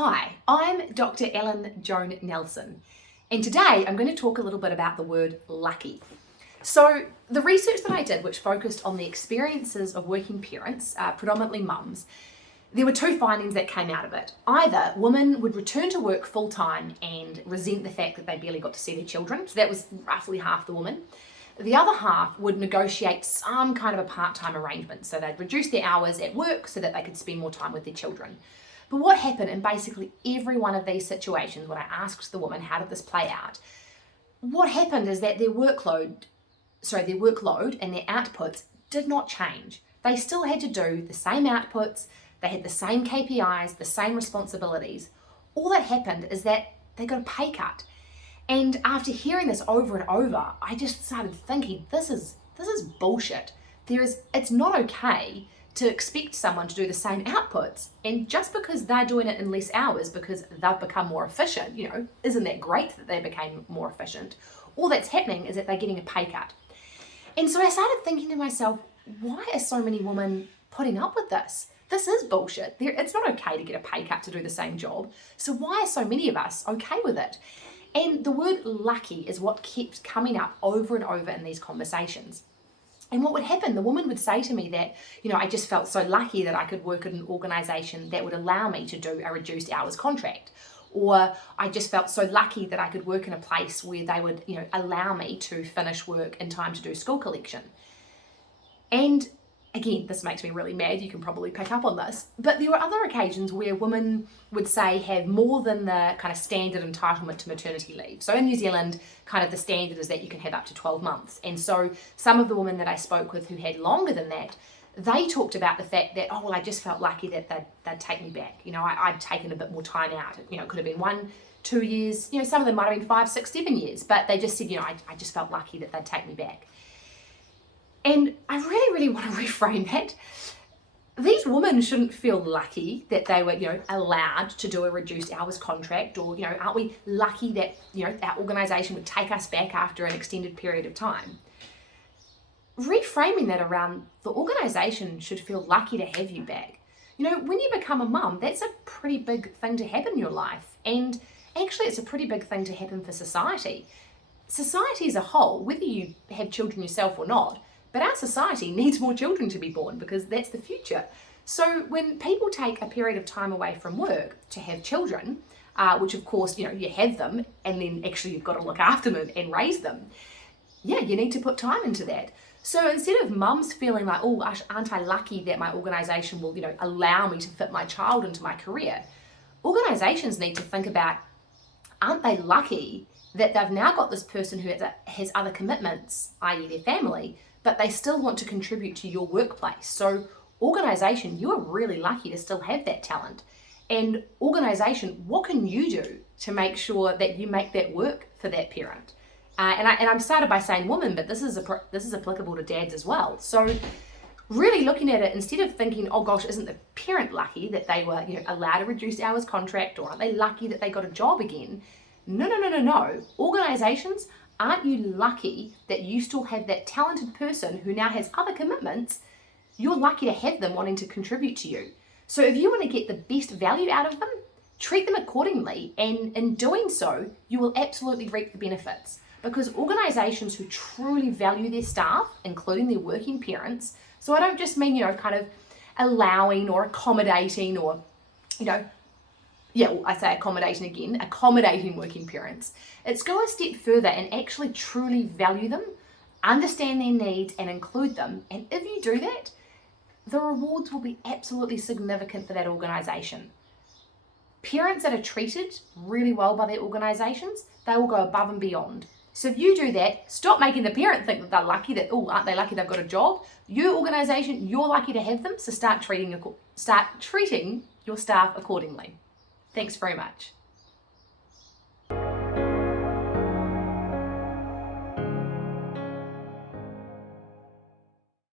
Hi, I'm Dr. Joan Nelson, and today I'm going to talk a little bit about the word lucky. So the research that I did, which focused on the experiences of working parents, predominantly mums, there were two findings that came out of it. Either women would return to work full time and resent the fact that they barely got to see their children, so that was roughly half the women. The other half would negotiate some kind of a part-time arrangement, so they'd reduce their hours at work so that they could spend more time with their children. But what happened in basically every one of these situations when I asked the woman how did this play out, what happened is that their workload and their outputs did not change. They still had to do the same outputs, they had the same KPIs, the same responsibilities. All that happened is that they got a pay cut. And after hearing this over and over, I just started thinking, this is bullshit. It's not okay to expect someone to do the same outputs, and just because they're doing it in less hours because they've become more efficient, isn't that great that they became more efficient? All that's happening is that they're getting a pay cut. And so I started thinking to myself, why are so many women putting up with this? This is bullshit. It's not okay to get a pay cut to do the same job. So why are so many of us okay with it? And the word lucky is what keeps coming up over and over in these conversations. And what would happen, the woman would say to me that, I just felt so lucky that I could work at an organisation that would allow me to do a reduced hours contract. Or I just felt so lucky that I could work in a place where they would, allow me to finish work in time to do school collection. And again, this makes me really mad, you can probably pick up on this, but there were other occasions where women would say have more than the kind of standard entitlement to maternity leave. So in New Zealand, kind of the standard is that you can have up to 12 months. And so some of the women that I spoke with who had longer than that, they talked about the fact that, I just felt lucky that they'd take me back. I'd taken a bit more time out. It could have been 1, 2 years, some of them might have been 5, 6, 7 years, but they just said, I just felt lucky that they'd take me back. And I really, really want to reframe that. These women shouldn't feel lucky that they were, allowed to do a reduced hours contract, or, aren't we lucky that, our organisation would take us back after an extended period of time? Reframing that around the organisation should feel lucky to have you back. When you become a mum, that's a pretty big thing to happen in your life. And actually, it's a pretty big thing to happen for society. Society as a whole, whether you have children yourself or not, but our society needs more children to be born because that's the future. So when people take a period of time away from work to have children, which of course, you have them and then actually you've got to look after them and raise them. Yeah, you need to put time into that. So instead of mums feeling like, aren't I lucky that my organisation will, allow me to fit my child into my career, organisations need to think about, aren't they lucky that they've now got this person who has other commitments, i.e. their family, but they still want to contribute to your workplace. So organisation, you are really lucky to still have that talent. And organisation, what can you do to make sure that you make that work for that parent? And I'm started by saying women, but this is applicable to dads as well. So really looking at it, instead of thinking, oh gosh, isn't the parent lucky that they were allowed a reduced hours contract, or aren't they lucky that they got a job again? No. Organisations, aren't you lucky that you still have that talented person who now has other commitments? You're lucky to have them wanting to contribute to you. So if you want to get the best value out of them, treat them accordingly. And in doing so, you will absolutely reap the benefits. Because organisations who truly value their staff, including their working parents, so I don't just mean, kind of allowing or accommodating or, I say accommodating working parents. It's go a step further and actually truly value them, understand their needs and include them. And if you do that, the rewards will be absolutely significant for that organisation. Parents that are treated really well by their organisations, they will go above and beyond. So if you do that, stop making the parent think that they're lucky, that, aren't they lucky they've got a job? Your organisation, you're lucky to have them, so start treating your staff accordingly. Thanks very much.